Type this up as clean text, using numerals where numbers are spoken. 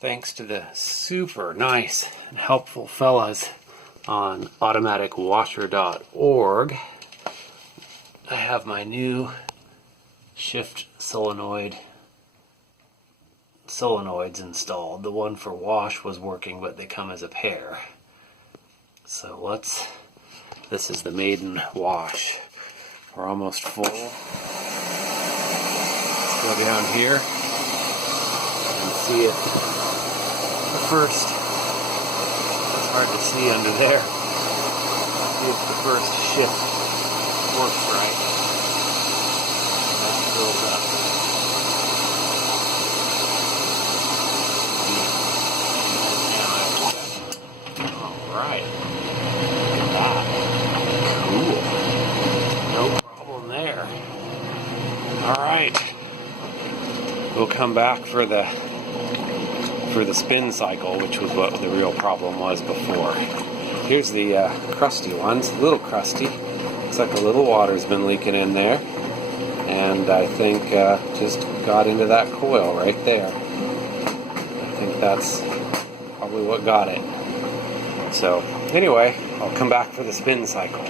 Thanks to the super nice and helpful fellas on automaticwasher.org, I have my new shift solenoids installed. The one for wash was working, but they come as a pair. So this is the maiden wash. We're almost full. Let's go down here and see it. First, it's hard to see under there. See if the first shift works right. That fills up. Alright. Look at that. Cool. No problem there. Alright. We'll come back for the spin cycle, which was what the real problem was before. Here's the crusty ones, a little crusty. Looks like a little water's been leaking in there, and I think just got into that coil right there. I think that's probably what got it. So anyway, I'll come back for the spin cycle.